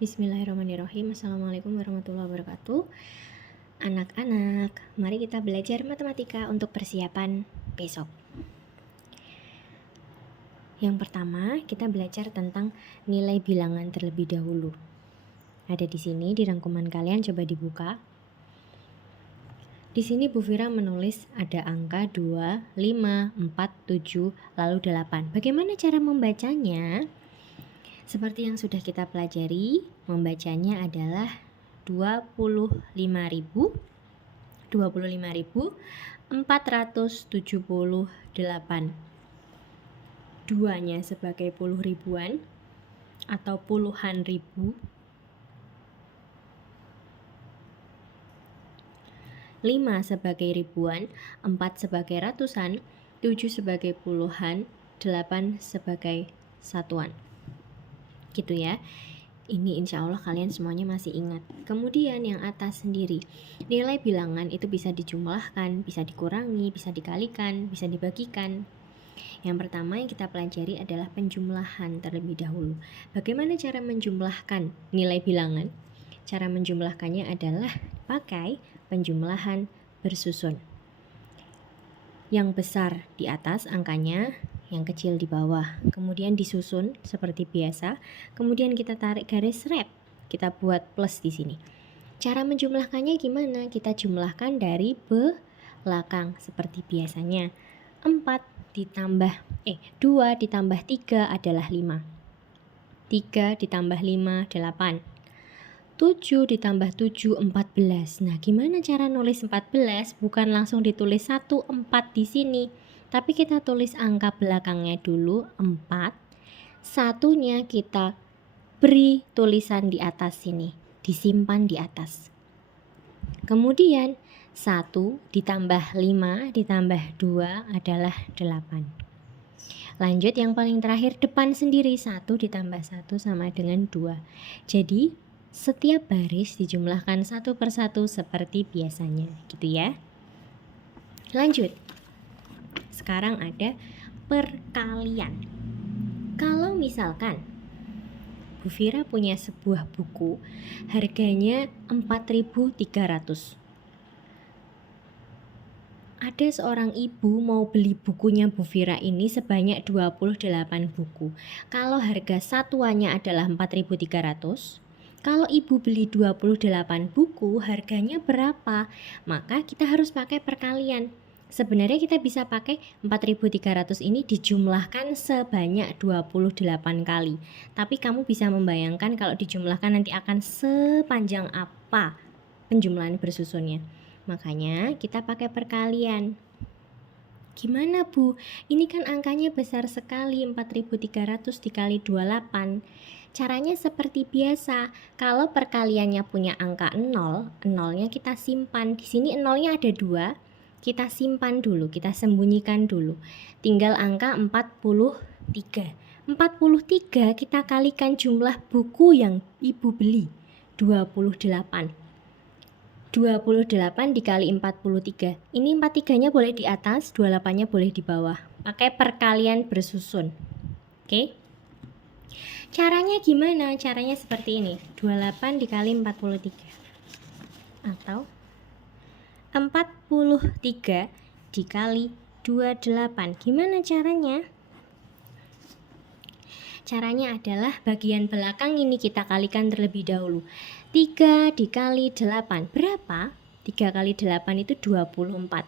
Bismillahirrahmanirrahim. Assalamualaikum warahmatullahi wabarakatuh. Anak-anak, mari kita belajar matematika untuk persiapan besok. Yang pertama, kita belajar tentang nilai bilangan terlebih dahulu. Ada di sini di rangkuman kalian, coba dibuka. Di sini Bu Fira menulis ada angka 2, 5, 4, 7, lalu 8. Bagaimana cara membacanya? Seperti yang sudah kita pelajari, membacanya adalah 25.478. Duanya sebagai puluh ribuan atau puluhan ribu. 5 sebagai ribuan, 4 sebagai ratusan, 7 sebagai puluhan, 8 sebagai satuan. Gitu ya. Ini insya Allah kalian semuanya masih ingat. Kemudian yang atas sendiri, nilai bilangan itu bisa dijumlahkan, bisa dikurangi, bisa dikalikan, bisa dibagikan. Yang pertama yang kita pelajari adalah penjumlahan terlebih dahulu. Bagaimana cara menjumlahkan nilai bilangan? Cara menjumlahkannya adalah pakai penjumlahan bersusun. Yang besar di atas angkanya, yang kecil di bawah, kemudian disusun seperti biasa, kemudian kita tarik garis rep, kita buat plus di sini. Cara menjumlahkannya gimana? Kita jumlahkan dari belakang seperti biasanya. 2 ditambah 3 adalah 5. 3 ditambah 5, 8. 7 ditambah 7, 14. Nah, gimana cara nulis 14? Bukan langsung ditulis 1, 4 di sini. Tapi kita tulis angka belakangnya dulu, 4. Satunya kita beri tulisan di atas sini, disimpan di atas. Kemudian 1 ditambah 5 ditambah 2 adalah 8. Lanjut yang paling terakhir, depan sendiri, 1 ditambah 1 sama dengan 2. Jadi setiap baris dijumlahkan satu persatu seperti biasanya, gitu ya. Lanjut. Sekarang ada perkalian. Kalau misalkan Bu Fira punya sebuah buku, harganya 4.300. Ada seorang ibu mau beli bukunya Bu Fira ini sebanyak 28 buku. Kalau harga satuannya adalah 4.300, kalau ibu beli 28 buku, harganya berapa? Maka kita harus pakai perkalian. Sebenarnya kita bisa pakai 4.300 ini dijumlahkan sebanyak 28 kali. Tapi kamu bisa membayangkan kalau dijumlahkan nanti akan sepanjang apa penjumlahan bersusunnya. Makanya kita pakai perkalian. Gimana Bu? Ini kan angkanya besar sekali, 4.300 dikali 28. Caranya seperti biasa. Kalau perkaliannya punya angka 0, nolnya kita simpan. Di sini nolnya ada 2. Kita simpan dulu, kita sembunyikan dulu. Tinggal angka 43. 43 kita kalikan jumlah buku yang ibu beli, 28. 28 dikali 43. Ini 43-nya boleh di atas, 28-nya boleh di bawah. Pakai perkalian bersusun. Oke? Caranya gimana? Caranya seperti ini. 28 dikali 43. Atau 43 dikali 28. Gimana caranya? Caranya adalah bagian belakang ini kita kalikan terlebih dahulu. 3 dikali 8. Berapa? 3 kali 8 itu 24.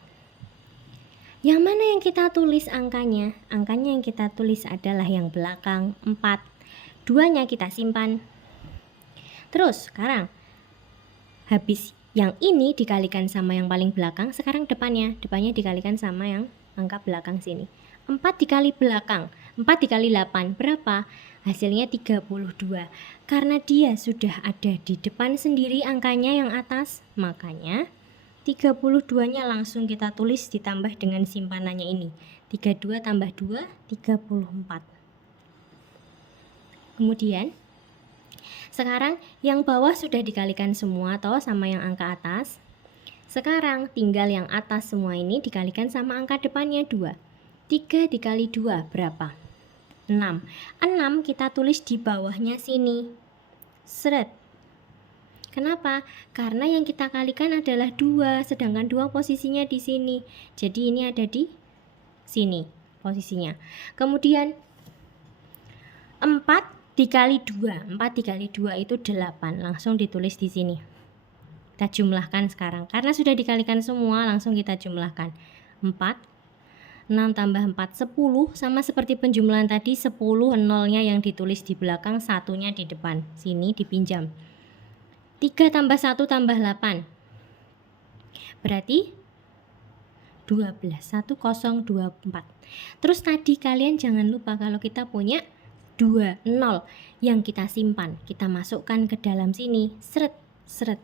Yang mana yang kita tulis angkanya? Angkanya yang kita tulis adalah yang belakang, 4. 2-nya kita simpan. Terus sekarang habis yang ini dikalikan sama yang paling belakang, sekarang depannya dikalikan sama yang angka belakang sini. 4 dikali belakang, 4 dikali 8, berapa? Hasilnya 32. Karena dia sudah ada di depan sendiri angkanya yang atas, makanya 32-nya langsung kita tulis ditambah dengan simpanannya ini. 32 tambah 2, 34. Kemudian sekarang yang bawah sudah dikalikan semua toh sama yang angka atas. Sekarang tinggal yang atas semua ini dikalikan sama angka depannya 2. 3 dikali 2 berapa? 6. 6 kita tulis di bawahnya sini. Seret. Kenapa? Karena yang kita kalikan adalah 2, sedangkan 2 posisinya di sini. Jadi ini ada di sini posisinya. Kemudian 4 dikali 2. 4 dikali 2 itu 8. Langsung ditulis di sini. Kita jumlahkan sekarang. Karena sudah dikalikan semua, langsung kita jumlahkan. 4, 6 tambah 4, 10. Sama seperti penjumlahan tadi, 10 nolnya yang ditulis di belakang, satunya di depan. Sini dipinjam. 3 tambah 1 tambah 8. Berarti 12. 1024. Terus tadi kalian jangan lupa kalau kita punya 2, 0 yang kita simpan, kita masukkan ke dalam sini, seret, seret.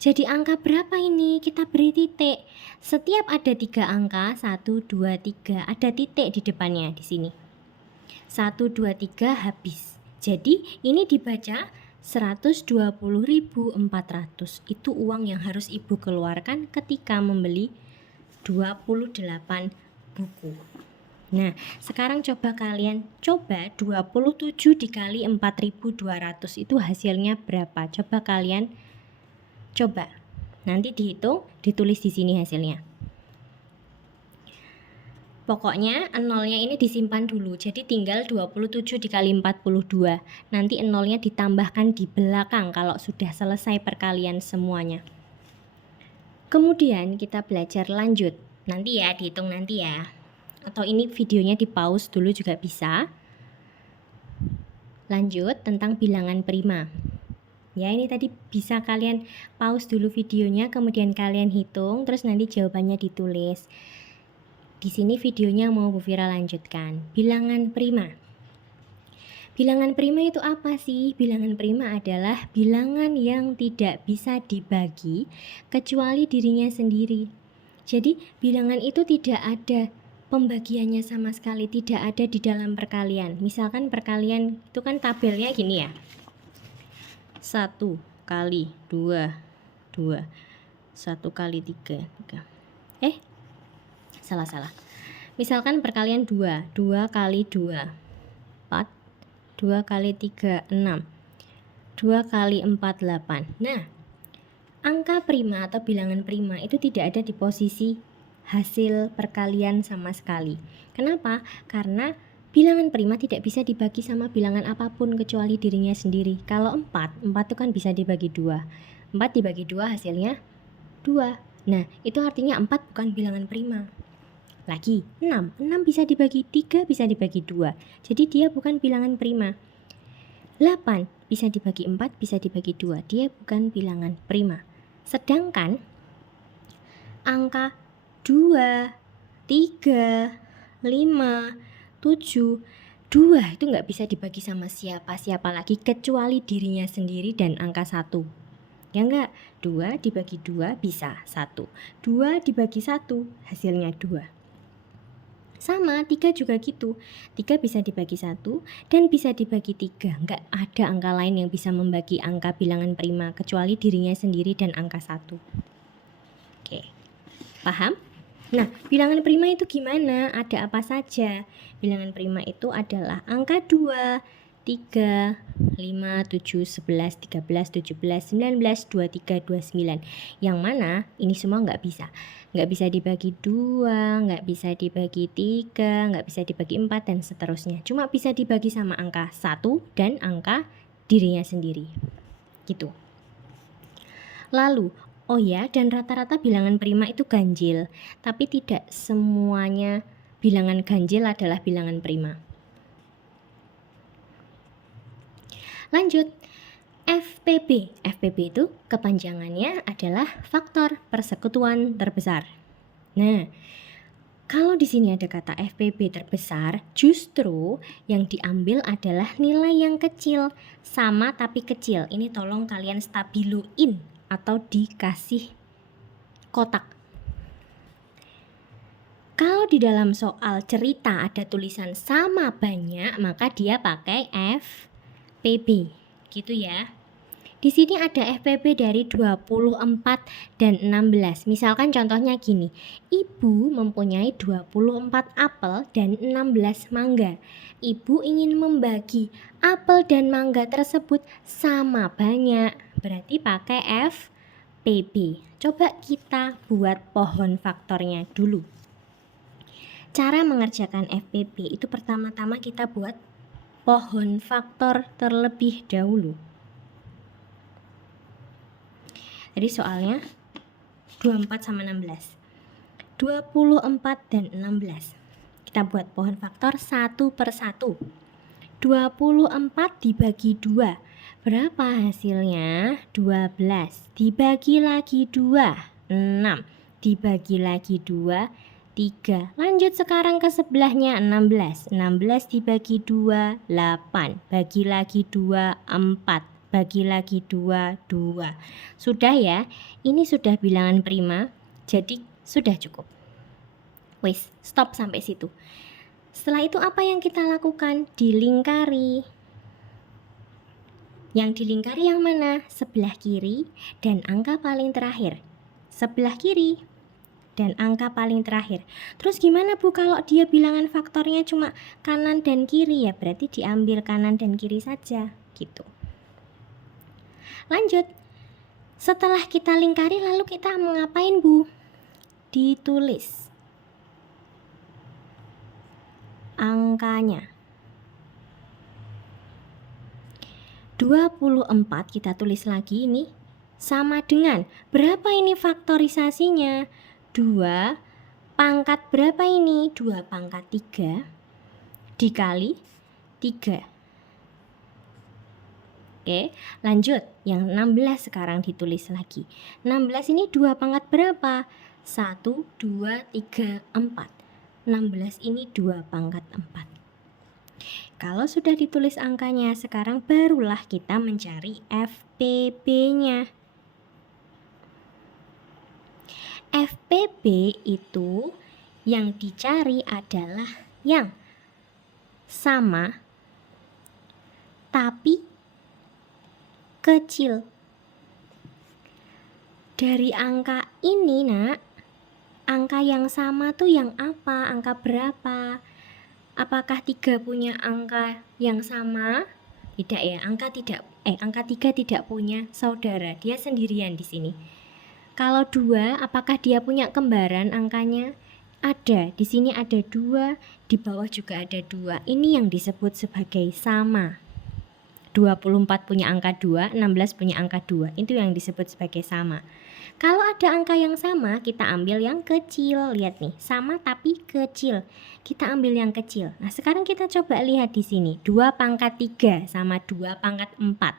Jadi angka berapa ini? Kita beri titik. Setiap ada 3 angka, 1, 2, 3, ada titik di depannya di sini. 1, 2, 3 habis. Jadi ini dibaca 120.400. Itu uang yang harus Ibu keluarkan ketika membeli 28 buku. Nah, sekarang coba kalian coba 27 dikali 4.200 itu hasilnya berapa? Coba kalian coba. Nanti dihitung, ditulis di sini hasilnya. Pokoknya nolnya ini disimpan dulu. Jadi tinggal 27 dikali 42. Nanti nolnya ditambahkan di belakang kalau sudah selesai perkalian semuanya. Kemudian kita belajar lanjut. Nanti ya, dihitung nanti ya. Atau ini videonya di pause dulu juga bisa. Lanjut tentang bilangan prima. Ya, ini tadi bisa kalian pause dulu videonya, kemudian kalian hitung, terus nanti jawabannya ditulis. Di sini videonya mau Bu Vira lanjutkan. Bilangan prima. Bilangan prima itu apa sih? Bilangan prima adalah bilangan yang tidak bisa dibagi kecuali dirinya sendiri. Jadi bilangan itu tidak ada pembagiannya sama sekali, tidak ada di dalam perkalian. Misalkan perkalian itu kan tabelnya gini ya. 1 kali 2, 2. 1 kali 3, 3. Salah. Misalkan perkalian 2, 2 kali 2, 4. 2 kali 3, 6. 2 kali 4, 8. Nah, angka prima atau bilangan prima itu tidak ada di posisi hasil perkalian sama sekali. Kenapa? Karena bilangan prima tidak bisa dibagi sama bilangan apapun kecuali dirinya sendiri. Kalau 4 itu kan bisa dibagi 2. 4 dibagi 2 hasilnya 2. Nah, itu artinya 4 bukan bilangan prima. Lagi 6 bisa dibagi 3, bisa dibagi 2. Jadi dia bukan bilangan prima. 8 bisa dibagi 4, bisa dibagi 2. Dia bukan bilangan prima. Sedangkan angka 2, 3, 5, 7, 2 itu nggak bisa dibagi sama siapa-siapa lagi kecuali dirinya sendiri dan angka 1. Ya enggak? 2 dibagi 2 bisa 1. 2 dibagi 1 hasilnya 2. Sama, 3 juga gitu. 3 bisa dibagi 1 dan bisa dibagi 3. Enggak ada angka lain yang bisa membagi angka bilangan prima kecuali dirinya sendiri dan angka 1. Oke, paham? Nah, bilangan prima itu gimana? Ada apa saja? Bilangan prima itu adalah angka 2, 3, 5, 7, 11, 13, 17, 19, 23, 29. Yang mana ini semua nggak bisa. Nggak bisa dibagi 2, nggak bisa dibagi 3, nggak bisa dibagi 4, dan seterusnya. Cuma bisa dibagi sama angka 1 dan angka dirinya sendiri. Gitu. Lalu, oh ya, dan rata-rata bilangan prima itu ganjil, tapi tidak semuanya bilangan ganjil adalah bilangan prima. Lanjut, FPB. FPB itu kepanjangannya adalah faktor persekutuan terbesar. Nah, kalau di sini ada kata FPB terbesar, justru yang diambil adalah nilai yang kecil, sama tapi kecil. Ini tolong kalian stabiluin atau dikasih kotak. Kalau di dalam soal cerita ada tulisan sama banyak, maka dia pakai FPB, gitu ya. Di sini ada FPP dari 24 dan 16. Misalkan contohnya gini, ibu mempunyai 24 apel dan 16 mangga. Ibu ingin membagi apel dan mangga tersebut sama banyak. Berarti pakai FPP. Coba kita buat pohon faktornya dulu. Cara mengerjakan FPP itu pertama-tama kita buat pohon faktor terlebih dahulu. Jadi soalnya 24 sama 16. 24 dan 16. Kita buat pohon faktor satu per satu. 24 dibagi 2. Berapa hasilnya? 12. Dibagi lagi 2. 6. Dibagi lagi 2. 3. Lanjut sekarang ke sebelahnya 16. 16 dibagi 2. 8. Bagi lagi 2. 4. Bagi lagi 2, 2. Sudah ya, ini sudah bilangan prima, jadi sudah cukup. Wis, stop sampai situ. Setelah itu apa yang kita lakukan? Dilingkari. Yang dilingkari yang mana? Sebelah kiri dan angka paling terakhir. Sebelah kiri dan angka paling terakhir. Terus gimana Bu kalau dia bilangan faktornya cuma kanan dan kiri? Ya berarti diambil kanan dan kiri saja, gitu. Lanjut, setelah kita lingkari lalu kita mau ngapain Bu? Ditulis angkanya. 24 kita tulis lagi ini sama dengan berapa ini faktorisasinya? 2 pangkat berapa ini? 2 pangkat 3 dikali 3. Oke, lanjut. Yang 16 sekarang ditulis lagi. 16 ini 2 pangkat berapa? 1, 2, 3, 4. 16 ini 2 pangkat 4. Kalau sudah ditulis angkanya, sekarang barulah kita mencari FPP-nya. FPP itu yang dicari adalah yang sama tapi kecil. Dari angka ini Nak, angka yang sama tuh yang apa? Angka berapa? Apakah 3 punya angka yang sama? Tidak ya, angka 3 tidak punya saudara, dia sendirian di sini. Kalau 2, apakah dia punya kembaran angkanya? Ada, di sini ada 2, di bawah juga ada 2. Ini yang disebut sebagai sama. 24 punya angka 2, 16 punya angka 2. Itu yang disebut sebagai sama. Kalau ada angka yang sama, kita ambil yang kecil. Lihat nih, sama tapi kecil. Kita ambil yang kecil. Nah, sekarang kita coba lihat di sini. 2 pangkat 3 sama 2 pangkat 4.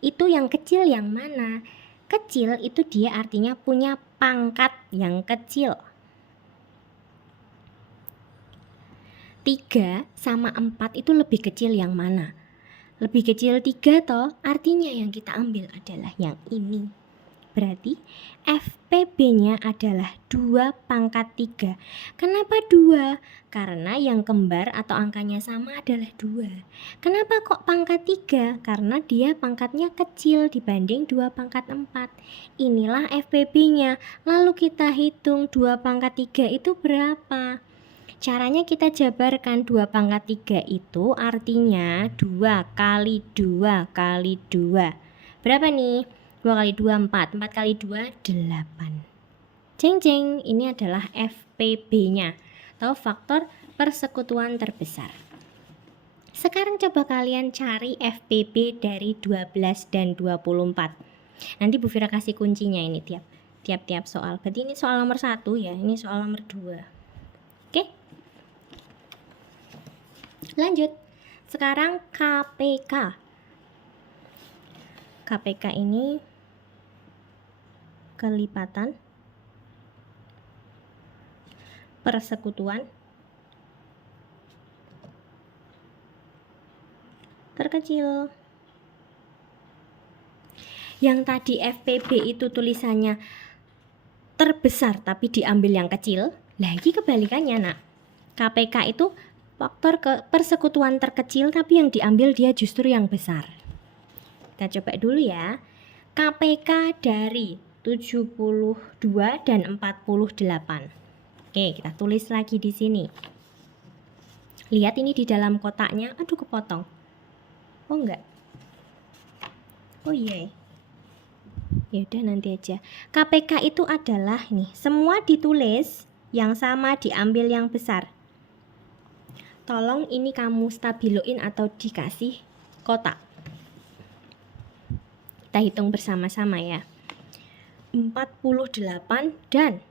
Itu yang kecil yang mana? Kecil itu dia artinya punya pangkat yang kecil. 3 sama 4 itu lebih kecil yang mana? Lebih kecil 3 toh, artinya yang kita ambil adalah yang ini. Berarti FPP-nya adalah 2 pangkat 3. Kenapa 2? Karena yang kembar atau angkanya sama adalah 2. Kenapa kok pangkat 3? Karena dia pangkatnya kecil dibanding 2 pangkat 4. Inilah FPP-nya. Lalu kita hitung 2 pangkat 3 itu berapa? Caranya kita jabarkan 2 pangkat 3 itu artinya 2 kali 2 kali 2. Berapa nih? 2 kali 2, 4. 4 kali 2, 8. Jeng jeng, ini adalah FPP-nya atau faktor persekutuan terbesar. Sekarang coba kalian cari FPP dari 12 dan 24. Nanti Bu Fira kasih kuncinya ini tiap soal. Berarti ini soal nomor 1 ya, ini soal nomor 2. Oke? Lanjut, sekarang KPK. KPK ini kelipatan, persekutuan, terkecil. Yang tadi FPB itu tulisannya terbesar tapi diambil yang kecil, lagi kebalikannya Nak. KPK itu faktor persekutuan terkecil tapi yang diambil dia justru yang besar. Kita coba dulu ya. KPK dari 72 dan 48. Oke, kita tulis lagi di sini. Lihat ini di dalam kotaknya. Aduh, kepotong. Oh enggak. Oh iya. Ya udah nanti aja. KPK itu adalah nih, semua ditulis, yang sama diambil yang besar. Tolong ini kamu stabiloin atau dikasih kotak. Kita hitung bersama-sama ya. 48 dan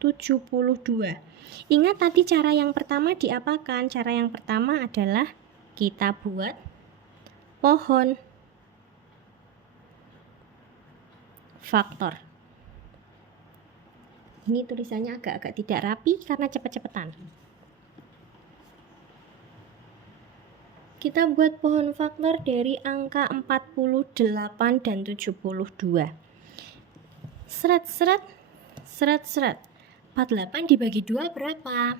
72. Ingat tadi cara yang pertama diapakan? Cara yang pertama adalah kita buat pohon faktor. Ini tulisannya agak-agak tidak rapi karena cepet-cepetan. Kita buat pohon faktor dari angka 48 dan 72. Seret. 48 dibagi 2 berapa?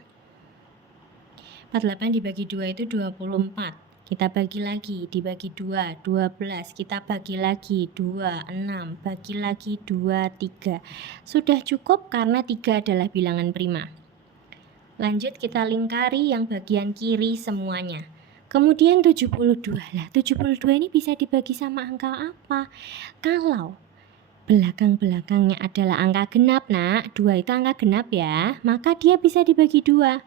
48 dibagi 2 itu 24. Kita bagi lagi, dibagi 2, 12. Kita bagi lagi, 2, 6. Bagi lagi 2, 3. Sudah cukup karena 3 adalah bilangan prima. Lanjut kita lingkari yang bagian kiri semuanya. Kemudian 72. Lah, 72 ini bisa dibagi sama angka apa? Kalau belakang-belakangnya adalah angka genap, nak, 2 itu angka genap ya, maka dia bisa dibagi 2.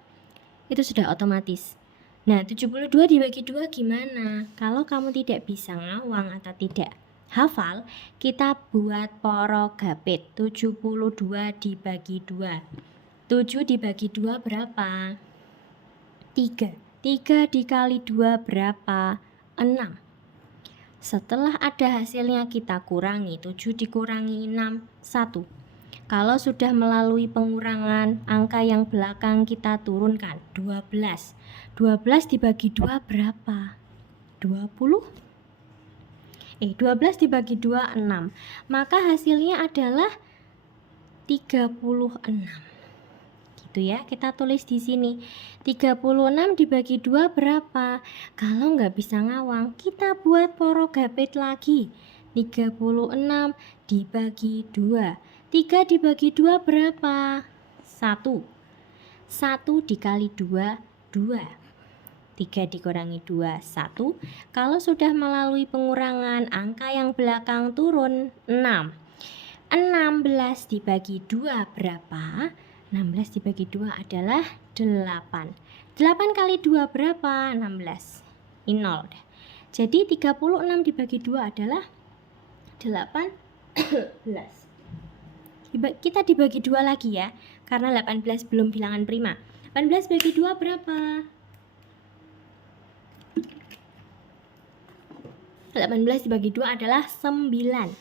Itu sudah otomatis. Nah, 72 dibagi 2 gimana? Kalau kamu tidak bisa ngawang atau tidak hafal, kita buat porogapit. 72 dibagi 2. 7 dibagi 2 berapa? 3. 3 dikali 2 berapa? 6. Setelah ada hasilnya kita kurangi, 7 dikurangi 6, 1. Kalau sudah melalui pengurangan, angka yang belakang kita turunkan, 12. 12 dibagi 2 berapa? 20? 12 dibagi 2, 6. Maka hasilnya adalah 36. Gitu ya, kita tulis di sini. 36 dibagi 2 berapa? Kalau nggak bisa ngawang, kita buat porogapit lagi. 36 dibagi 2. 3 dibagi 2 berapa? 1. 1 dikali 2, 2. 3 dikurangi 2, 1. Kalau sudah melalui pengurangan, angka yang belakang turun, 6. 16 dibagi 2 berapa? 16 dibagi 2 adalah 8. 8 kali 2 berapa? 16. Ini 0. Jadi 36 dibagi 2 adalah 18. Kita dibagi 2 lagi ya, karena 18 belum bilangan prima. 18 bagi 2 berapa? 18 dibagi 2 adalah 9.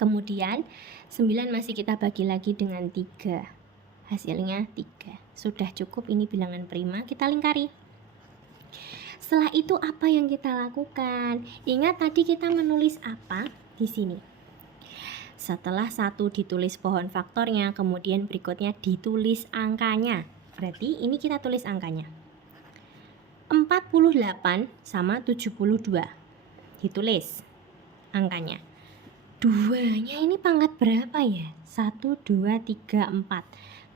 Kemudian 9 masih kita bagi lagi dengan 3. Hasilnya 3. Sudah cukup, ini bilangan prima, kita lingkari. Setelah itu apa yang kita lakukan? Ingat tadi kita menulis apa di sini? Setelah 1 ditulis pohon faktornya, kemudian berikutnya ditulis angkanya. Berarti ini kita tulis angkanya. 48 sama 72. Ditulis angkanya. 2-nya ini pangkat berapa ya? 1, 2, 3, 4.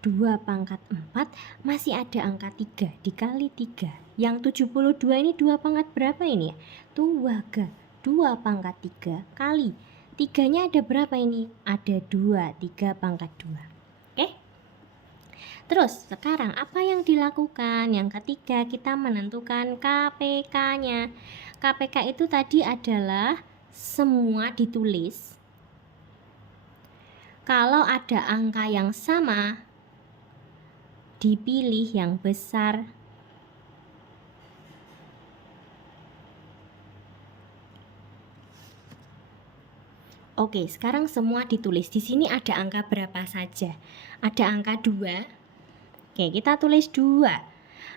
2 pangkat 4 masih ada angka 3 dikali 3. Yang 72 ini 2 pangkat berapa ini ya? 2 pangkat 3 kali 3-nya ada berapa ini? Ada 2, 3 pangkat 2. Oke? Terus sekarang apa yang dilakukan? Yang ketiga kita menentukan KPK-nya. KPK itu tadi adalah semua ditulis. Kalau ada angka yang sama, dipilih yang besar. Oke, sekarang semua ditulis. Di sini ada angka berapa saja? Ada angka 2. Oke, kita tulis 2.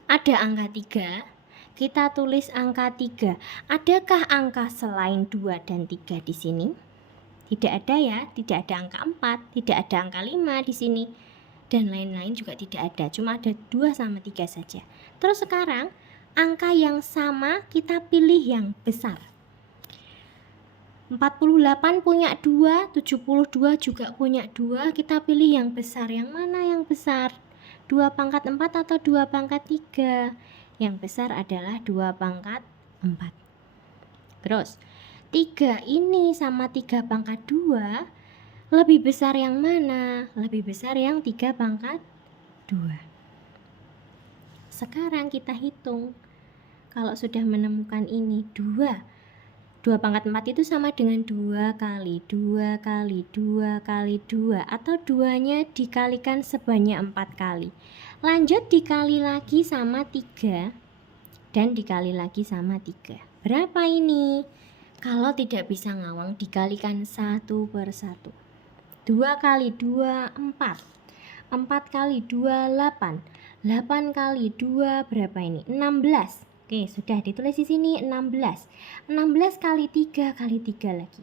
Ada angka 3. Kita tulis angka 3. Adakah angka selain 2 dan 3 di sini? Tidak ada ya, tidak ada angka 4, tidak ada angka 5 di sini. Dan lain-lain juga tidak ada, cuma ada 2 sama 3 saja. Terus sekarang angka yang sama kita pilih yang besar. 48 punya 2, 72 juga punya 2. Kita pilih yang besar. Yang mana yang besar? 2 pangkat 4 atau 2 pangkat 3? Yang besar adalah 2 pangkat 4. Terus 3 ini sama 3 pangkat 2, lebih besar yang mana? Lebih besar yang 3 pangkat 2. Sekarang kita hitung. Kalau sudah menemukan ini 2 pangkat 4 itu sama dengan 2 kali 2 kali 2 kali 2, atau 2-nya dikalikan sebanyak 4 kali. Lanjut dikali lagi sama 3 dan dikali lagi sama 3. Berapa ini? Kalau tidak bisa ngawang dikalikan satu per satu. 2 kali 2 4. 4 kali 2 8. 8 kali 2 berapa ini? 16. Oke, sudah ditulis di sini 16. 16 kali 3 kali 3 lagi.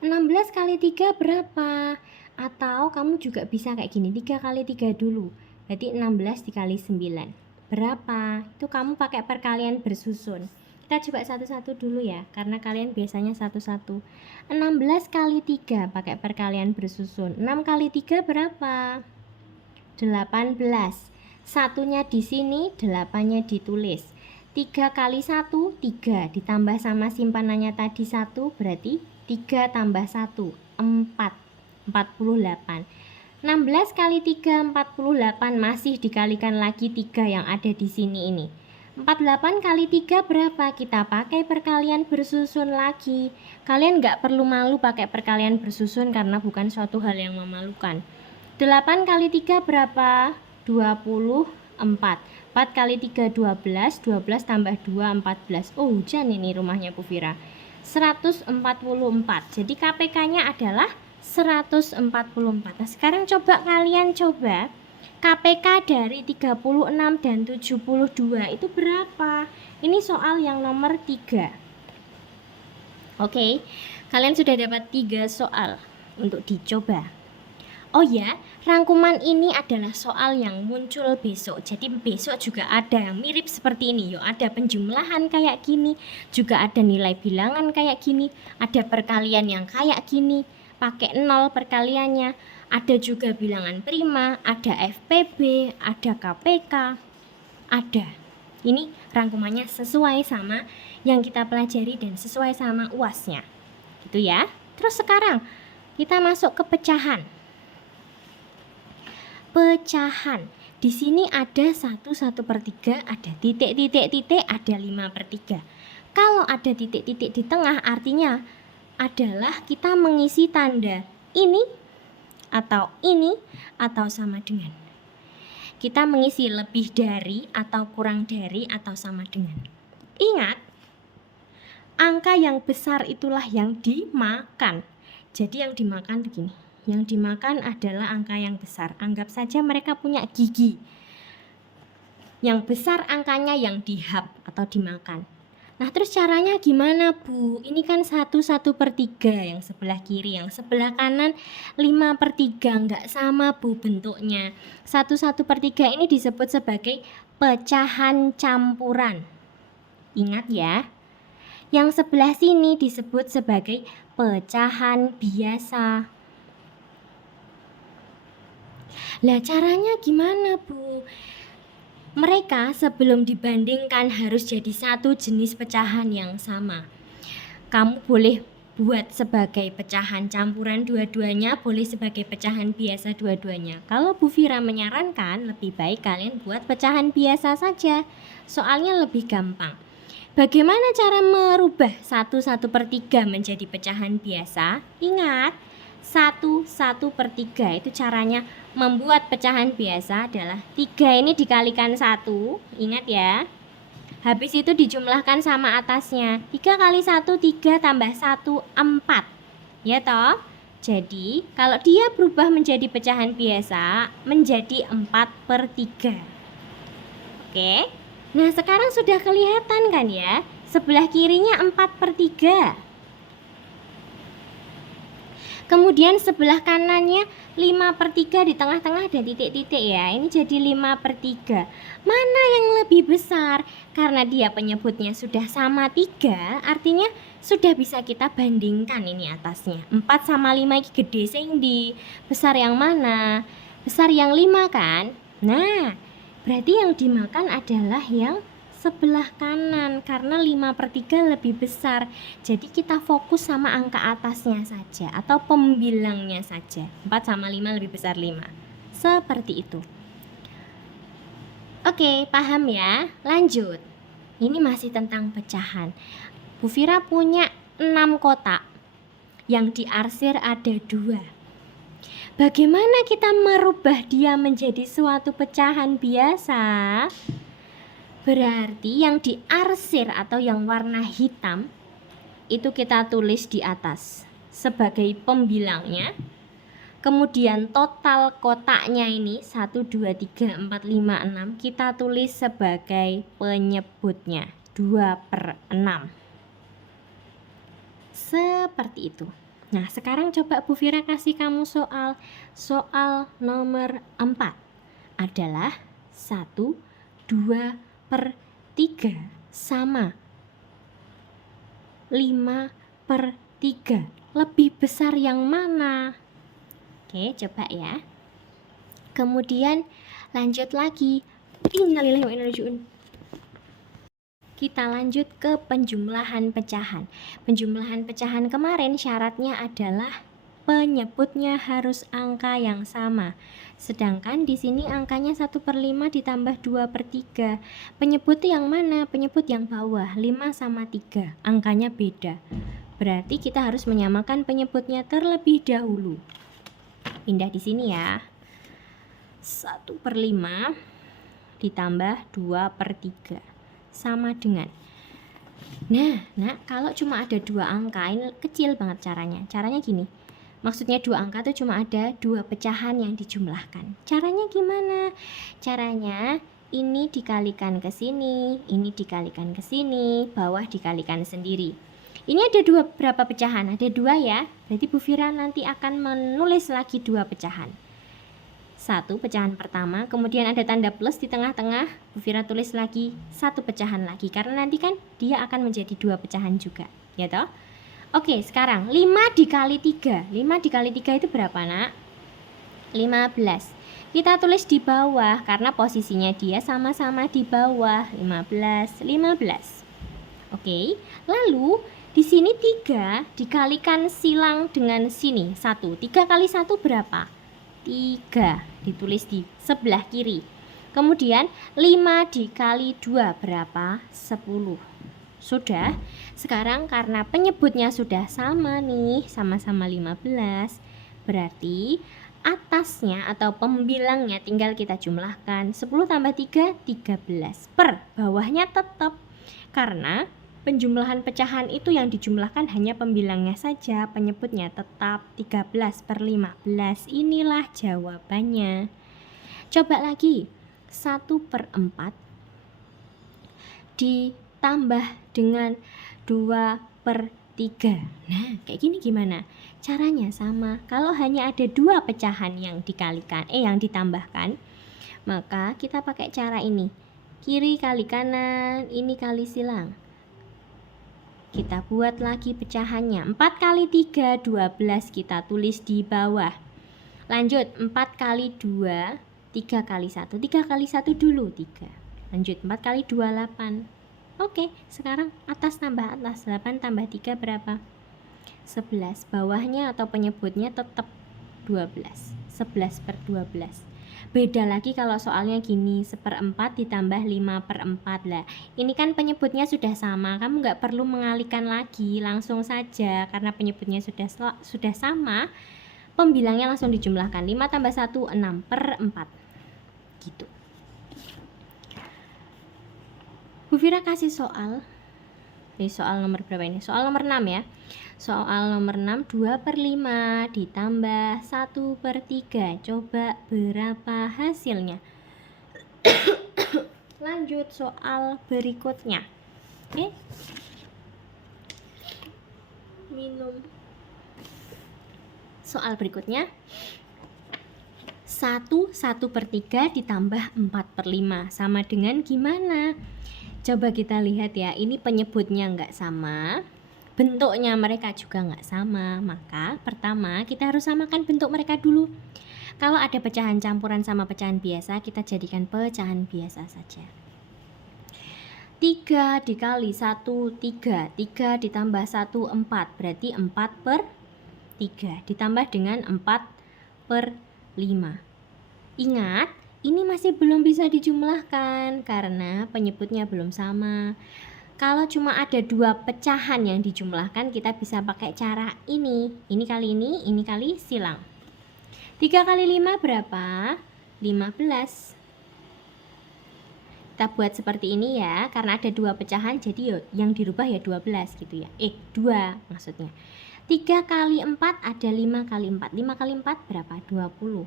16 kali 3 berapa? Atau kamu juga bisa kayak gini, 3 kali 3 dulu. Berarti 16 dikali 9. Berapa? Itu kamu pakai perkalian bersusun. Kita coba satu-satu dulu ya, karena kalian biasanya satu-satu. 16 kali 3 pakai perkalian bersusun. 6 kali 3 berapa? 18. Satunya di sini, 8-nya ditulis. 3 kali 1, 3. Ditambah sama simpanannya tadi 1, berarti 3 tambah 1, 4. 48. 16 kali 3, 48. Masih dikalikan lagi 3 yang ada di sini ini. 48 kali 3 berapa? Kita pakai perkalian bersusun lagi. Kalian nggak perlu malu pakai perkalian bersusun karena bukan suatu hal yang memalukan. 8 kali 3 berapa? 24. 4 kali 3 12. 12 tambah 2 14. Oh, hujan ini rumahnya Bu Fira. 144. Jadi KPK-nya adalah 144. Nah, sekarang coba kalian coba KPK dari 36 dan 72 itu berapa? Ini soal yang nomor 3. Oke, kalian sudah dapat 3 soal untuk dicoba. Oh ya, rangkuman ini adalah soal yang muncul besok. Jadi besok juga ada yang mirip seperti ini. Yuk, ada penjumlahan kayak gini, juga ada nilai bilangan kayak gini, ada perkalian yang kayak gini, pakai 0 perkaliannya, ada juga bilangan prima, ada FPB, ada KPK, ada. Ini rangkumannya sesuai sama yang kita pelajari dan sesuai sama UAS-nya. Gitu ya. Terus sekarang kita masuk ke pecahan. Pecahan. Di sini ada 1/1/3, ada titik-titik-titik, ada 5/3. Kalau ada titik-titik di tengah artinya adalah kita mengisi tanda ini atau sama dengan. Kita mengisi lebih dari atau kurang dari atau sama dengan. Ingat, angka yang besar itulah yang dimakan. Jadi yang dimakan begini. Yang dimakan adalah angka yang besar. Anggap saja mereka punya gigi. Yang besar angkanya yang dihap atau dimakan. Nah, terus caranya gimana, Bu? Ini kan 1/1/3 yang sebelah kiri, yang sebelah kanan 5/3. Nggak sama, Bu, bentuknya. 1/1/3 ini disebut sebagai pecahan campuran. Ingat ya. Yang sebelah sini disebut sebagai pecahan biasa. Lah caranya gimana, Bu? Mereka sebelum dibandingkan harus jadi satu jenis pecahan yang sama. Kamu boleh buat sebagai pecahan campuran dua-duanya, boleh sebagai pecahan biasa dua-duanya. Kalau Bu Fira menyarankan lebih baik kalian buat pecahan biasa saja. Soalnya lebih gampang. Bagaimana cara merubah 1/1/3 menjadi pecahan biasa? Ingat, 1/1/3 itu caranya membuat pecahan biasa adalah 3 ini dikalikan 1, ingat ya. Habis itu dijumlahkan sama atasnya. 3 kali 1, 3 tambah 1, 4. Ya toh? Jadi kalau dia berubah menjadi pecahan biasa menjadi 4/3. Oke. Nah sekarang sudah kelihatan kan ya. Sebelah kirinya 4/3. Kemudian sebelah kanannya 5/3, di tengah-tengah ada titik-titik ya. Ini jadi 5/3. Mana yang lebih besar? Karena dia penyebutnya sudah sama 3, artinya sudah bisa kita bandingkan ini atasnya. 4 sama 5 ini gede, sing di besar yang mana? Besar yang 5 kan? Nah, berarti yang dimakan adalah yang sebelah kanan karena 5/3 lebih besar. Jadi kita fokus sama angka atasnya saja atau pembilangnya saja. 4 sama 5 lebih besar 5. Seperti itu. Oke, paham ya? Lanjut. Ini masih tentang pecahan. Bu Fira punya 6 kotak. Yang diarsir ada 2. Bagaimana kita merubah dia menjadi suatu pecahan biasa? Berarti yang diarsir atau yang warna hitam itu kita tulis di atas sebagai pembilangnya. Kemudian total kotaknya ini 1, 2, 3, 4, 5, 6 kita tulis sebagai penyebutnya 2/6. Seperti itu. Nah, sekarang coba Bu Fira kasih kamu soal. Soal nomor 4 adalah 1, 2/3 sama 5/3. Lebih besar yang mana? Oke, coba ya. Kemudian lanjut lagi. Innalillahi wa inna ilaihi raji'un. Kita lanjut ke penjumlahan pecahan. Penjumlahan pecahan kemarin syaratnya adalah penyebutnya harus angka yang sama. Sedangkan di sini angkanya 1/5 ditambah 2/3. Penyebut yang mana? Penyebut yang bawah, 5 sama 3. Angkanya beda. Berarti kita harus menyamakan penyebutnya terlebih dahulu. Pindah di sini ya. 1/5 ditambah 2/3 sama dengan. Nah, kalau cuma ada 2 angka, ini kecil banget caranya. Caranya gini. Maksudnya 2 angka itu cuma ada 2 pecahan yang dijumlahkan. Caranya gimana? Caranya ini dikalikan ke sini, ini dikalikan ke sini, bawah dikalikan sendiri. Ini ada berapa pecahan? Ada 2 ya. Berarti Bu Fira nanti akan menulis lagi 2 pecahan. 1 pecahan pertama, kemudian ada tanda plus di tengah-tengah. Bu Fira tulis lagi 1 pecahan lagi karena nanti kan dia akan menjadi 2 pecahan juga, ya toh? Oke, sekarang 5 dikali 3. 5 dikali 3 itu berapa, Nak? 15. Kita tulis di bawah karena posisinya dia sama-sama di bawah. 15. Oke. Lalu di sini 3 dikalikan silang dengan sini 1. 3 kali 1 berapa? 3. Ditulis di sebelah kiri. Kemudian 5 dikali 2 berapa? 10. Sudah. Sekarang karena penyebutnya sudah sama nih, sama-sama 15, berarti atasnya atau pembilangnya tinggal kita jumlahkan. 10 tambah 3, 13. Per bawahnya tetap. Karena penjumlahan pecahan itu yang dijumlahkan hanya pembilangnya saja, penyebutnya tetap 13/15. Inilah jawabannya. Coba lagi. 1/4 ditambah dengan 2/3. Nah, kayak gini gimana? Caranya sama. Kalau hanya ada 2 pecahan yang dikalikan, yang ditambahkan, maka kita pakai cara ini. Kiri kali kanan, ini kali silang. Kita buat lagi pecahannya. 4 kali 3, 12 kita tulis di bawah. Lanjut, 4 kali 2, 3 kali 1. 3 kali 1 dulu, 3. Lanjut, 4 kali 2, 8. Oke, sekarang atas tambah atas. 8 tambah 3 berapa? 11. Bawahnya atau penyebutnya tetap 12. 11/12. Beda lagi kalau soalnya gini, 1/4 ditambah 5/4 lah. Ini kan penyebutnya sudah sama, kamu nggak perlu mengalihkan lagi, langsung saja karena penyebutnya sudah sama, pembilangnya langsung dijumlahkan. 5 tambah 1, 6/4. Gitu. Bu Fira kasih soal. Ini soal nomor berapa ini? Soal nomor 6 ya. Soal nomor 6, 2/5 ditambah 1/3. Coba berapa hasilnya? Lanjut soal berikutnya. Oke. Minum. Soal berikutnya, 1/1/3 ditambah 4/5 sama dengan gimana? Coba kita lihat ya, ini penyebutnya nggak sama, bentuknya mereka juga nggak sama. Maka pertama kita harus samakan bentuk mereka dulu. Kalau ada pecahan campuran sama pecahan biasa, kita jadikan pecahan biasa saja. 3 dikali 1, 3. 3 ditambah 1, 4. Berarti 4/3 ditambah dengan 4/5. Ingat, ini masih belum bisa dijumlahkan karena penyebutnya belum sama. Kalau cuma ada 2 pecahan yang dijumlahkan, kita bisa pakai cara ini. Ini kali silang. 3 kali 5 berapa? 15. Kita buat seperti ini ya, karena ada 2 pecahan, jadi yang dirubah ya 12 gitu ya. 2 maksudnya. 3 kali 4 ada 5 kali 4. 5 kali 4 berapa? 20.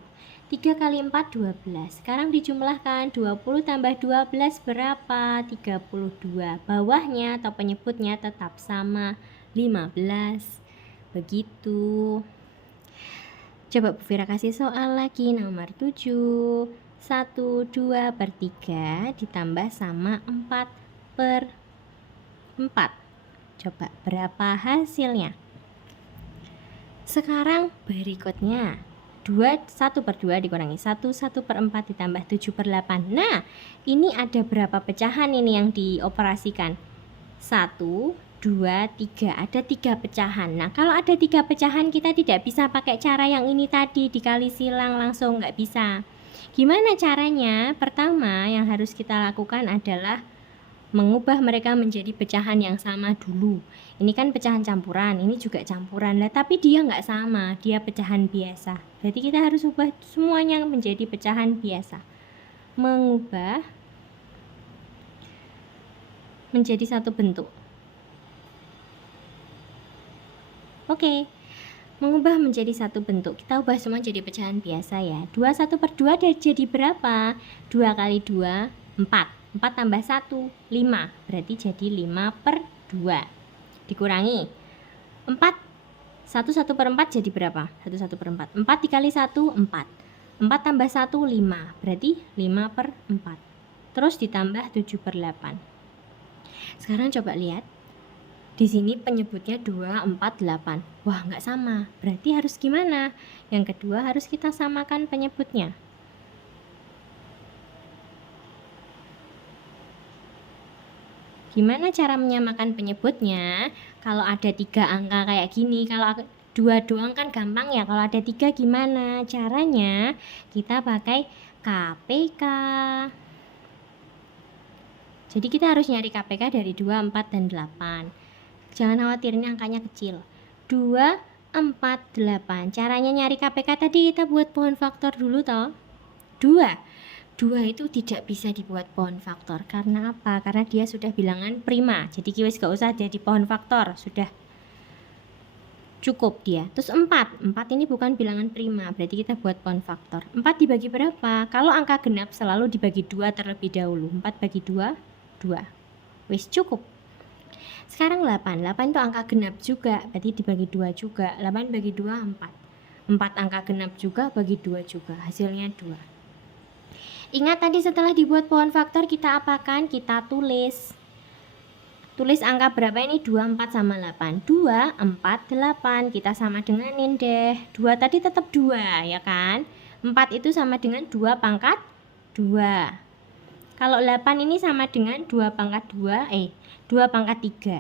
3 kali 4 12. Sekarang dijumlahkan, 20 tambah 12 berapa? 32. Bawahnya atau penyebutnya tetap sama, 15. Begitu. Coba Bu Fira kasih soal lagi, nomor 7. 1/2/3 ditambah sama 4/4. Coba berapa hasilnya? Sekarang berikutnya, 1/2 dikurangi 1/4 ditambah 7/8. Nah, ini ada berapa pecahan ini yang dioperasikan? 1, 2, 3. Ada 3 pecahan. Nah, kalau ada 3 pecahan, kita tidak bisa pakai cara yang ini tadi, dikali silang langsung, nggak bisa. Gimana caranya? Pertama yang harus kita lakukan adalah mengubah mereka menjadi pecahan yang sama dulu. Ini kan pecahan campuran, ini juga campuran lah, tapi dia nggak sama, dia pecahan biasa. Berarti kita harus ubah semuanya menjadi pecahan biasa. Mengubah menjadi satu bentuk. Oke. Mengubah menjadi satu bentuk, kita ubah semua jadi pecahan biasa ya. 2/1/2 jadi berapa? 2 kali 2, 4. 4 tambah 1, 5. Berarti jadi 5/2. Dikurangi 4. 1/4 jadi berapa? 1/4. 4 dikali 1, 4. 4 tambah 1, 5. Berarti 5/4. Terus ditambah 7/8. Sekarang coba lihat. Di sini penyebutnya 2, 4, 8. Wah, nggak sama. Berarti harus gimana? Yang kedua harus kita samakan penyebutnya. Gimana cara menyamakan penyebutnya? Kalau ada 3 angka kayak gini, kalau 2 doang kan gampang ya. Kalau ada 3 gimana? Caranya kita pakai KPK. Jadi kita harus nyari KPK dari 2, 4, dan 8. Jangan khawatir, ini angkanya kecil. 2, 4, 8. Caranya nyari KPK tadi kita buat pohon faktor dulu toh. 2 itu tidak bisa dibuat pohon faktor. Karena apa? Karena dia sudah bilangan prima. Jadi kiwis gak usah jadi pohon faktor. Sudah cukup dia. Terus 4 ini bukan bilangan prima. Berarti kita buat pohon faktor. 4 dibagi berapa? Kalau angka genap selalu dibagi 2 terlebih dahulu. 4 bagi 2, 2. Wis cukup. Sekarang 8 itu angka genap juga, berarti dibagi 2 juga. 8 bagi 2, 4. 4 angka genap juga, bagi 2 juga. Hasilnya 2. Ingat tadi setelah dibuat pohon faktor kita apakan? Kita tulis. Tulis angka berapa ini? 2, 4 sama 8. 2, 4, 8. Kita sama denganin deh. 2 tadi tetap 2 ya kan? 4 itu sama dengan 2 pangkat 2. Kalau 8 ini sama dengan 2 pangkat 2 pangkat 3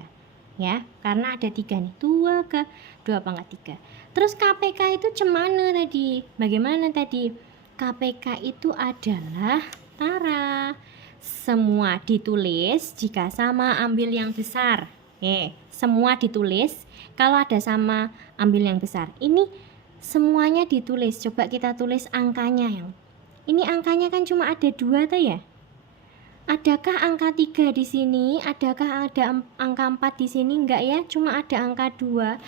ya, karena ada 3 nih, 2 ke 2 pangkat 3. Terus KPK itu cemana tadi? Bagaimana tadi? KPK itu adalah tara. Semua ditulis, jika sama ambil yang besar. Semua ditulis, kalau ada sama ambil yang besar. Ini semuanya ditulis, coba kita tulis angkanya. Ini angkanya kan cuma ada 2 tuh ya. Adakah angka 3 di sini? Adakah ada angka 4 di sini? Enggak ya, cuma ada angka 2.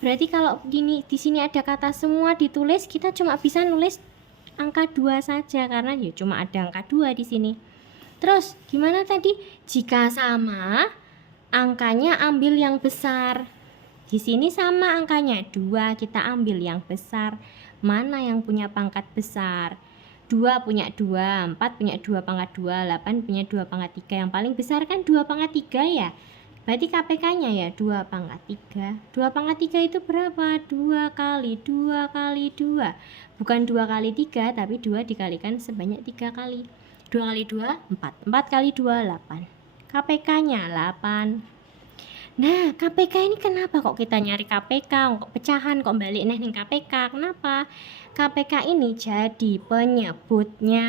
Berarti kalau di sini ada kata semua ditulis, kita cuma bisa nulis angka 2 saja karena ya cuma ada angka 2 di sini. Terus gimana tadi? Jika sama, angkanya ambil yang besar. Di sini sama angkanya 2, kita ambil yang besar. Mana yang punya pangkat besar? 2 punya 2, 4 punya 2 pangkat 2, 8 punya 2 pangkat 3. Yang paling besar kan 2 pangkat 3 ya. Berarti KPK-nya ya 2 pangkat 3. 2 pangkat 3 itu berapa? 2 kali 2 kali 2. Bukan 2 kali 3, tapi 2 dikalikan sebanyak 3 kali. 2 kali 2, 4. 4 kali 2, 8. KPK-nya 8. Nah, KPK ini kenapa kok kita nyari KPK? Kok pecahan, kok balik nih KPK? Kenapa? KPK ini jadi penyebutnya.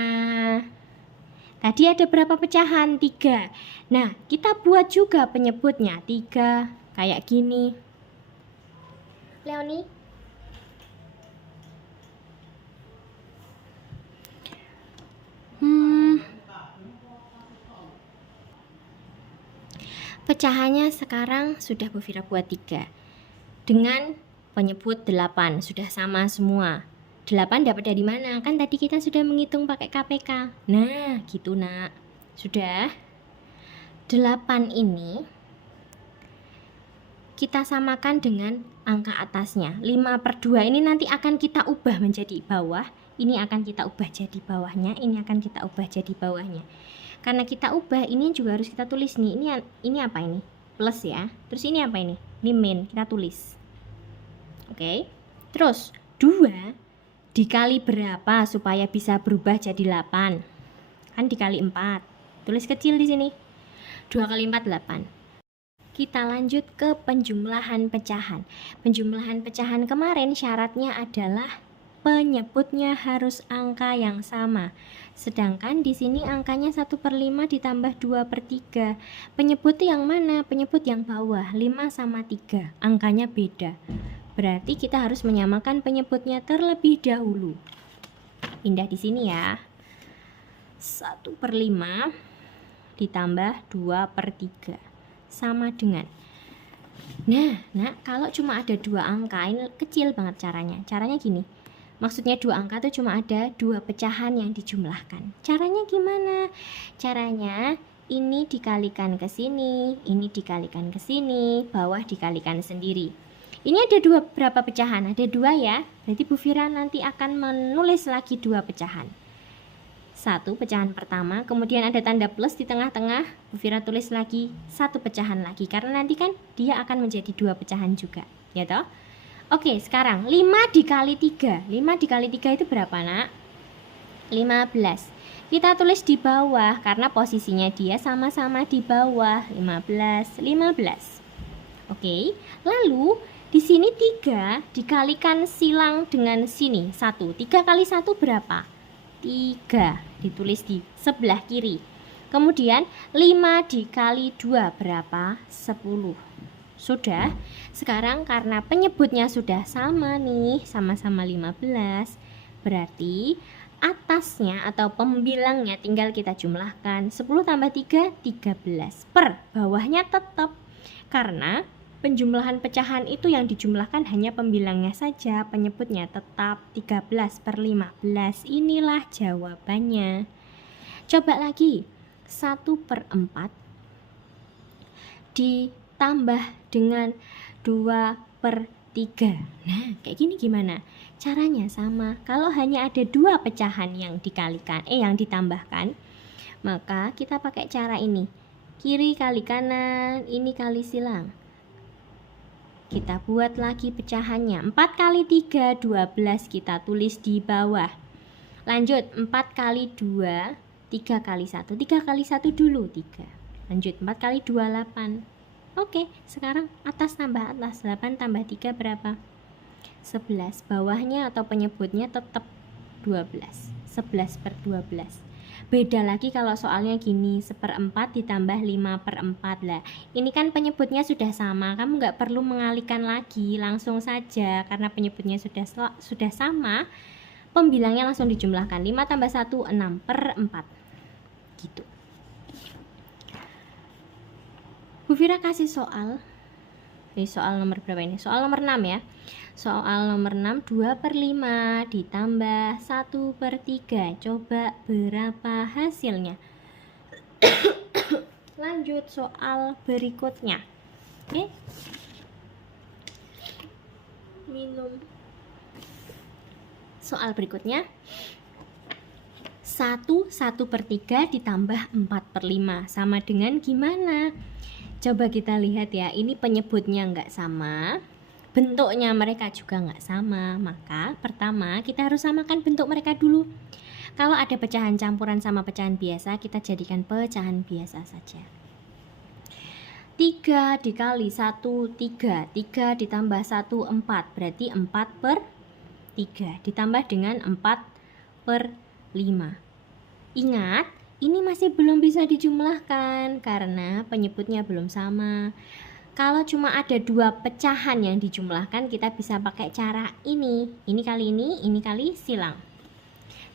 Tadi ada berapa pecahan? 3. Nah, kita buat juga penyebutnya 3. Kayak gini. Leoni? Pecahannya sekarang sudah Bu Fira buat 3 dengan penyebut 8, sudah sama semua. 8 dapat dari mana? Kan tadi kita sudah menghitung pakai KPK. Nah, gitu nak. Sudah. 8 ini kita samakan dengan angka atasnya. 5/2 ini nanti akan kita ubah menjadi bawah. Ini akan kita ubah jadi bawahnya. Ini akan kita ubah jadi bawahnya. Karena kita ubah, ini juga harus kita tulis nih. Ini apa ini? Plus ya. Terus ini apa ini? Ini min, kita tulis. Oke. Terus 2 dikali berapa supaya bisa berubah jadi 8? Kan dikali 4. Tulis kecil di sini. 2 kali 4 8. Kita lanjut ke penjumlahan pecahan. Penjumlahan pecahan kemarin syaratnya adalah penyebutnya harus angka yang sama. Sedangkan di sini angkanya 1/5 ditambah 2/3. Penyebut yang mana? Penyebut yang bawah, 5 sama 3. Angkanya beda. Berarti kita harus menyamakan penyebutnya terlebih dahulu. Pindah di sini ya. 1/5 ditambah 2/3 sama dengan. Nah, kalau cuma ada 2 angka, ini kecil banget caranya. Caranya gini. Maksudnya 2 angka itu cuma ada 2 pecahan yang dijumlahkan. Caranya gimana? Caranya ini dikalikan ke sini, ini dikalikan ke sini, bawah dikalikan sendiri. Ini ada berapa pecahan? Ada 2 ya. Berarti Bu Fira nanti akan menulis lagi 2 pecahan. 1 pecahan pertama, kemudian ada tanda plus di tengah-tengah. Bu Fira tulis lagi 1 pecahan lagi, karena nanti kan dia akan menjadi 2 pecahan juga, ya toh? Oke, sekarang 5 dikali 3. 5 dikali 3 itu berapa, nak? 15. Kita tulis di bawah karena posisinya dia sama-sama di bawah. 15. Oke. Lalu di sini 3 dikalikan silang dengan sini 1. 3 kali 1 berapa? 3. Ditulis di sebelah kiri. Kemudian 5 dikali 2 berapa? 10. Sudah. Sekarang karena penyebutnya sudah sama nih, sama-sama 15, berarti atasnya atau pembilangnya tinggal kita jumlahkan. 10 tambah 3, 13. Per bawahnya tetap. Karena penjumlahan pecahan itu yang dijumlahkan hanya pembilangnya saja, penyebutnya tetap 13/15. Inilah jawabannya. Coba lagi. 1/4 ditambah dengan 2/3. Nah, kayak gini gimana? Caranya sama. Kalau hanya ada 2 pecahan yang dikalikan, yang ditambahkan, maka kita pakai cara ini. Kiri kali kanan, ini kali silang. Kita buat lagi pecahannya. 4 kali 3, 12. Kita tulis di bawah. Lanjut, 4 kali 2, 3 kali 1. 3 kali 1 dulu, 3. Lanjut, 4 kali 2, 8. Oke, sekarang atas tambah atas. 8 tambah 3 berapa? 11. Bawahnya atau penyebutnya tetap 12. 11/12. Beda lagi kalau soalnya gini, 1/4 ditambah 5/4 lah. Ini kan penyebutnya sudah sama, kamu nggak perlu mengalihkan lagi, langsung saja karena penyebutnya sudah sama. Pembilangnya langsung dijumlahkan. 5 tambah 1, 6/4. Gitu. Bu Fira kasih soal. Soal nomor berapa ini? Soal nomor 6 ya. Soal nomor 6, 2/5 ditambah 1/3. Coba berapa hasilnya? Lanjut soal berikutnya. Oke. minum. Soal berikutnya, 1/1/3 ditambah 4/5 sama dengan gimana? Coba kita lihat ya, ini penyebutnya nggak sama, bentuknya mereka juga nggak sama. Maka pertama kita harus samakan bentuk mereka dulu. Kalau ada pecahan campuran sama pecahan biasa, kita jadikan pecahan biasa saja. 3 dikali 1, 3. 3 ditambah 1, 4. Berarti 4/3 ditambah dengan 4/5. Ingat, ini masih belum bisa dijumlahkan karena penyebutnya belum sama. Kalau cuma ada 2 pecahan yang dijumlahkan, kita bisa pakai cara ini. Ini kali silang.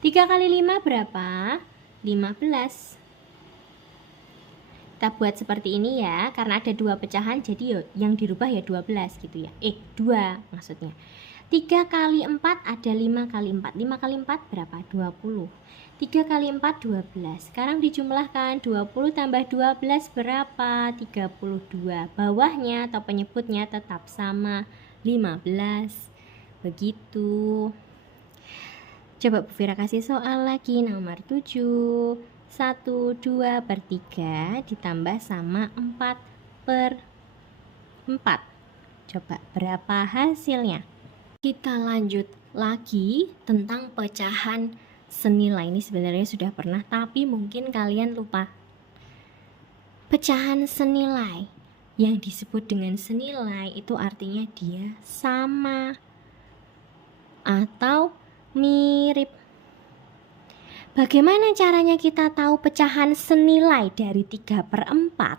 3 kali 5 berapa? 15. Kita buat seperti ini ya, karena ada 2 pecahan, jadi yang dirubah ya 12 gitu ya. 2 maksudnya. 3 kali 4 ada 5 kali 4. 5 kali 4 berapa? 20. 3 kali 4 12. Sekarang dijumlahkan, 20 tambah 12 berapa? 32. Bawahnya atau penyebutnya tetap sama, 15. Begitu. Coba Bu Fira kasih soal lagi, nomor 7. 1/2/3 ditambah sama 4/4. Coba berapa hasilnya? Kita lanjut lagi tentang pecahan senilai. Ini sebenarnya sudah pernah, tapi mungkin kalian lupa. Pecahan senilai, yang disebut dengan senilai itu artinya dia sama atau mirip. Bagaimana caranya kita tahu pecahan senilai dari 3/4?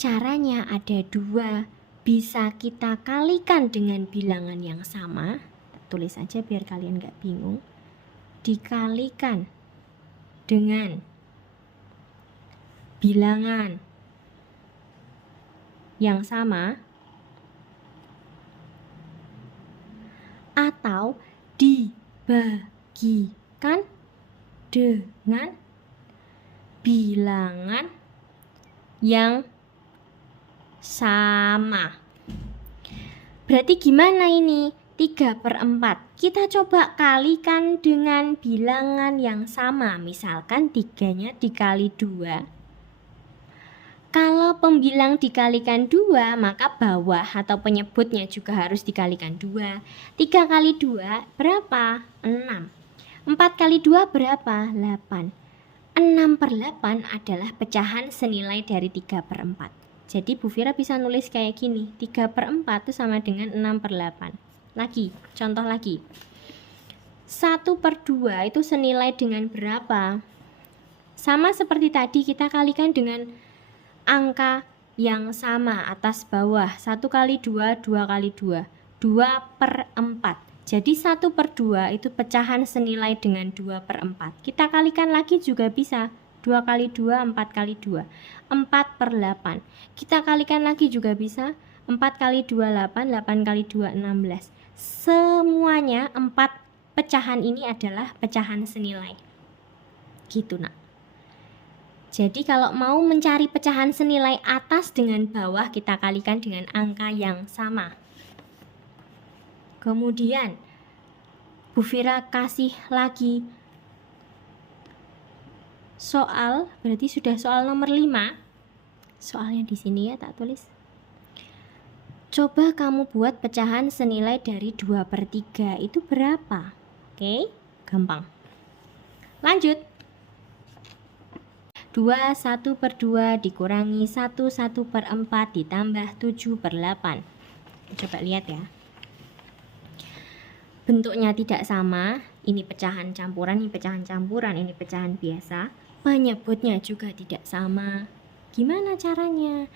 Caranya ada 2. Bisa kita kalikan dengan bilangan yang sama. Tulis aja biar kalian gak bingung. Dikalikan dengan bilangan yang sama, atau dibagikan dengan bilangan yang sama. Berarti gimana ini? 3/4. Kita coba kalikan dengan bilangan yang sama. Misalkan 3-nya dikali 2. Kalau pembilang dikalikan 2, maka bawah atau penyebutnya juga harus dikalikan 2. 3 kali 2 berapa? 6. 4 kali 2 berapa? 8. 6/8 adalah pecahan senilai dari 3/4. Jadi Bu Fira bisa nulis kayak gini, 3/4 itu sama dengan 6/8. Lagi, contoh lagi. 1/2 itu senilai dengan berapa? Sama seperti tadi, kita kalikan dengan angka yang sama atas bawah. 1 kali 2, 2 kali 2. 2/4. Jadi 1/2 itu pecahan senilai dengan 2/4. Kita kalikan lagi juga bisa. 2 kali 2, 4 kali 2. 4/8. Kita kalikan lagi juga bisa. 4 kali 2, 8. 8 kali 2, 16. Semuanya 4 pecahan ini adalah pecahan senilai. Gitu nak. Jadi kalau mau mencari pecahan senilai atas dengan bawah, kita kalikan dengan angka yang sama. Kemudian Bu Fira kasih lagi soal, berarti sudah soal nomor 5. Soalnya di sini ya, tak tulis. Coba kamu buat pecahan senilai dari 2/3. Itu berapa? Oke, gampang. Lanjut. 2 1/2 dikurangi 1 1/4 ditambah 7/8. Coba lihat ya. Bentuknya tidak sama, ini pecahan campuran, ini pecahan campuran, ini pecahan biasa. Penyebutnya juga tidak sama. Gimana caranya?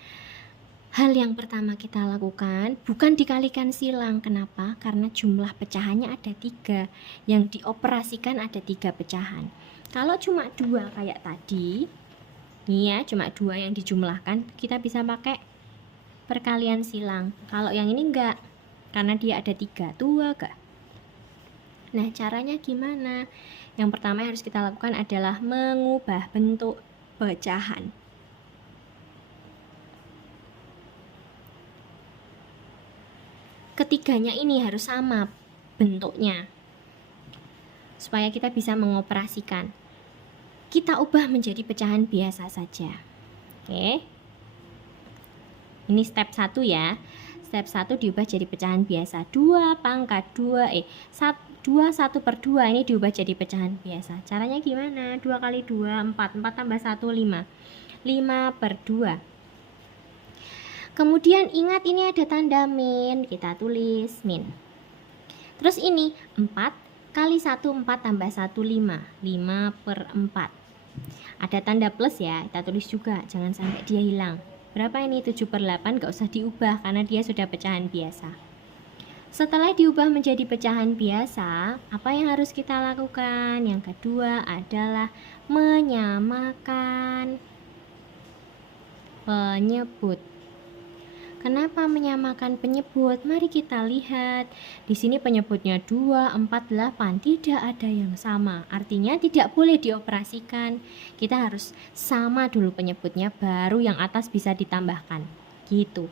Hal yang pertama kita lakukan bukan dikalikan silang. Kenapa? Karena jumlah pecahannya ada 3. Yang dioperasikan ada 3 pecahan. Kalau cuma 2 kayak tadi, nih ya, cuma 2 yang dijumlahkan, kita bisa pakai perkalian silang. Kalau yang ini enggak, karena dia ada 3. Tua enggak? Nah, caranya gimana? Yang pertama yang harus kita lakukan adalah mengubah bentuk pecahan. ketiganya ini harus sama bentuknya supaya kita bisa mengoperasikan. Kita ubah menjadi pecahan biasa saja. Oke. Ini step 1 ya. Step 1 diubah jadi pecahan biasa. 2 pangkat 2 2 1 per 2 ini diubah jadi pecahan biasa. Caranya gimana? 2 kali 2 4 tambah 1 5 per 2. Kemudian ingat ini ada tanda min, kita tulis min. Terus ini 4 kali 1 4 tambah 1 5 per 4. Ada tanda plus ya, kita tulis juga, jangan sampai dia hilang. Berapa ini? 7 per 8, gak usah diubah karena dia sudah pecahan biasa. Setelah diubah menjadi pecahan biasa, apa yang harus kita lakukan? Yang kedua adalah menyamakan penyebut. Kenapa menyamakan penyebut? Mari kita lihat. Di sini penyebutnya 2, 4, 8. Tidak ada yang sama. Artinya tidak boleh dioperasikan. Kita harus sama dulu penyebutnya, baru yang atas bisa ditambahkan. Gitu.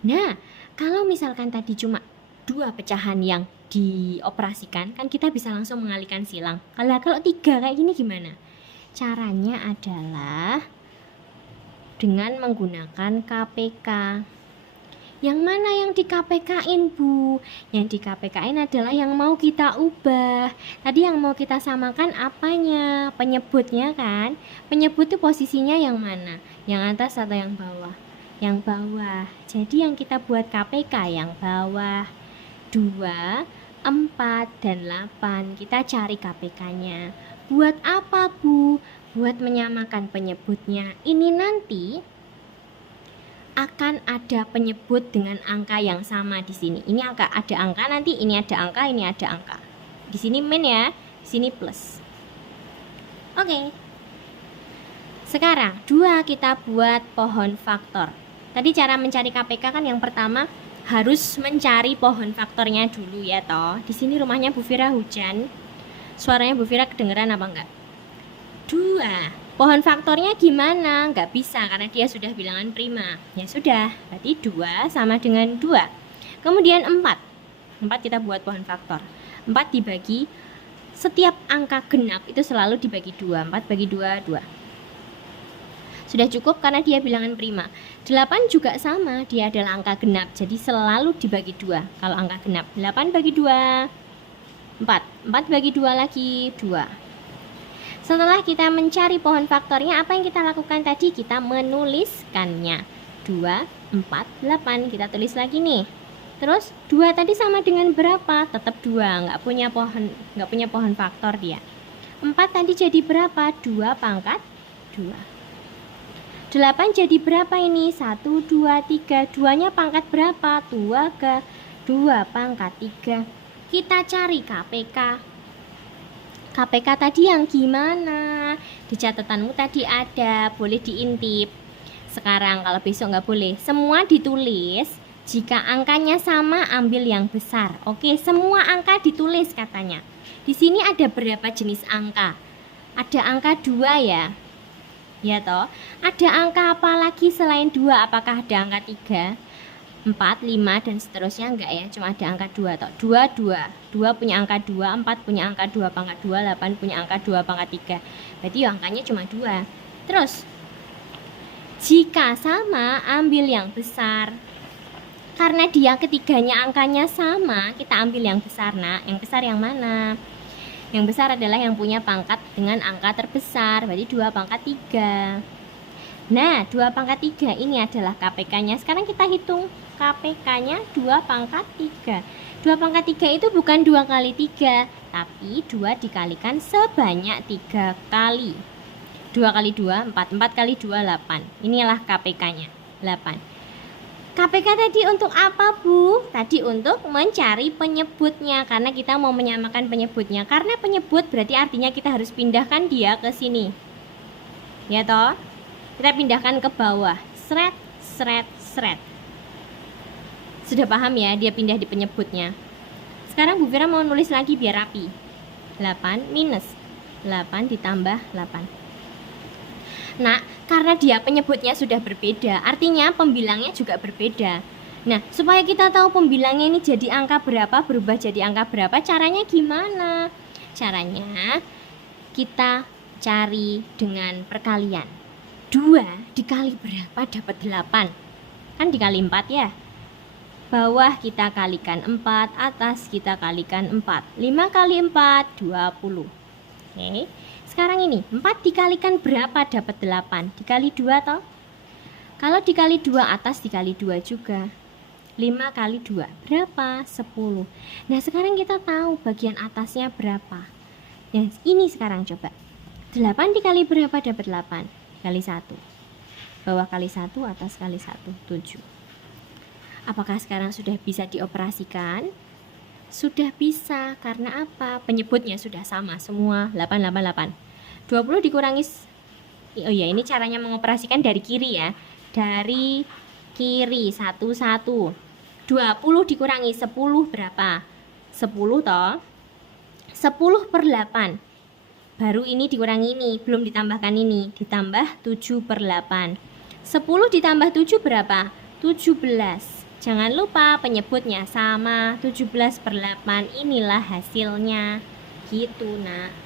Nah, kalau misalkan tadi cuma 2 pecahan yang dioperasikan, kan kita bisa langsung mengalihkan silang. Kalau 3 kayak gini gimana? Caranya adalah dengan menggunakan KPK. Yang mana yang di KPK-in, Bu? Yang di KPK-in adalah yang mau kita ubah. Tadi yang mau kita samakan apanya? Penyebutnya kan? Penyebut itu posisinya yang mana? Yang atas atau yang bawah? Yang bawah. Jadi yang kita buat KPK yang bawah. 2, 4, dan 8. Kita cari KPK-nya. Buat apa, Bu? Buat menyamakan penyebutnya. Ini nanti akan ada penyebut dengan angka yang sama di sini. Ini ada angka, nanti ini ada angka, ini ada angka. Di sini min ya, di sini plus. Oke. Sekarang 2 kita buat pohon faktor. Tadi cara mencari KPK kan yang pertama harus mencari pohon faktornya dulu ya toh. Di sini rumahnya Bu Fira hujan. Suaranya Bu Fira kedengeran apa enggak? 2. Pohon faktornya gimana? Nggak bisa karena dia sudah bilangan prima. Ya sudah, berarti 2 sama dengan 2. Kemudian 4. 4 kita buat pohon faktor. 4 dibagi, setiap angka genap itu selalu dibagi 2. 4 bagi 2, 2. Sudah cukup karena dia bilangan prima. 8 juga sama, dia adalah angka genap. Jadi selalu dibagi 2 kalau angka genap. 8 bagi 2, 4. 4 bagi 2 lagi, 2. Setelah kita mencari pohon faktornya, apa yang kita lakukan tadi? Kita menuliskannya. 2, 4, 8. Kita tulis lagi nih. Terus 2 tadi sama dengan berapa? Tetap 2, nggak punya pohon faktor dia. 4 tadi jadi berapa? 2 pangkat 2. 8 jadi berapa ini? 1, 2, 3. 2-nya pangkat berapa? 2 ke 2 pangkat 3. Kita cari KPK. KPK tadi yang gimana? Di catatanmu tadi ada, boleh diintip. Sekarang kalau besok nggak boleh. Semua ditulis, jika angkanya sama ambil yang besar. Oke, semua angka ditulis katanya. Di sini ada berapa jenis angka? Ada angka 2 ya? Ya toh? Ada angka apa lagi selain 2? Apakah ada angka 3? 4, 5, dan seterusnya enggak ya, cuma ada angka 2 toh. 2 punya angka 2, 4 punya angka 2 pangkat 2, 8 punya angka 2 pangkat 3. Berarti ya angkanya cuma 2. Terus jika sama ambil yang besar. Karena dia ketiganya angkanya sama, kita ambil yang besar. Nah, yang besar yang mana? Yang besar adalah yang punya pangkat dengan angka terbesar, berarti 2 pangkat 3. Nah, 2 pangkat 3 ini adalah KPK-nya. Sekarang kita hitung KPK-nya 2 pangkat 3. 2 pangkat 3 itu bukan 2 kali 3, tapi 2 dikalikan sebanyak 3 kali. 2 kali 2, 4. 4 kali 2, 8. Inilah KPK-nya, 8. KPK tadi untuk apa, Bu? Tadi untuk mencari penyebutnya, karena kita mau menyamakan penyebutnya. Karena penyebut berarti artinya kita harus pindahkan dia ke sini. Ya toh? Kita pindahkan ke bawah. Sret, sret, sret. Sudah paham ya, dia pindah di penyebutnya. Sekarang Bu Fira mau nulis lagi biar rapi. 8 minus 8 ditambah 8. Nah, karena dia penyebutnya sudah berbeda, artinya pembilangnya juga berbeda. Nah, supaya kita tahu pembilangnya ini jadi angka berapa, berubah jadi angka berapa, caranya gimana? Caranya kita cari dengan perkalian. 2 dikali berapa dapat 8? Kan dikali 4 ya. Bawah kita kalikan 4, atas kita kalikan 4. 5 kali 4, 20. Oke. Sekarang ini, 4 dikalikan berapa dapat 8? Dikali 2 toh? Kalau dikali 2, atas dikali 2 juga. 5 kali 2 berapa? 10. Nah, sekarang kita tahu bagian atasnya berapa. Nah, ini sekarang coba. 8 dikali berapa dapat 8? Kali 1. Bawah kali 1, atas kali 1, 7. Apakah sekarang sudah bisa dioperasikan? Sudah bisa, karena apa? Penyebutnya sudah sama semua, 888. 20 dikurangi, oh iya, ini caranya mengoperasikan dari kiri ya. Dari kiri, 1 20 dikurangi 10 berapa? 10 toh. 10 per 8. Baru ini dikurangi ini, belum ditambahkan ini. Ditambah 7 per 8. 10 ditambah 7 berapa? 17. Jangan lupa penyebutnya sama. 17 per 8, inilah hasilnya. Gitu nak.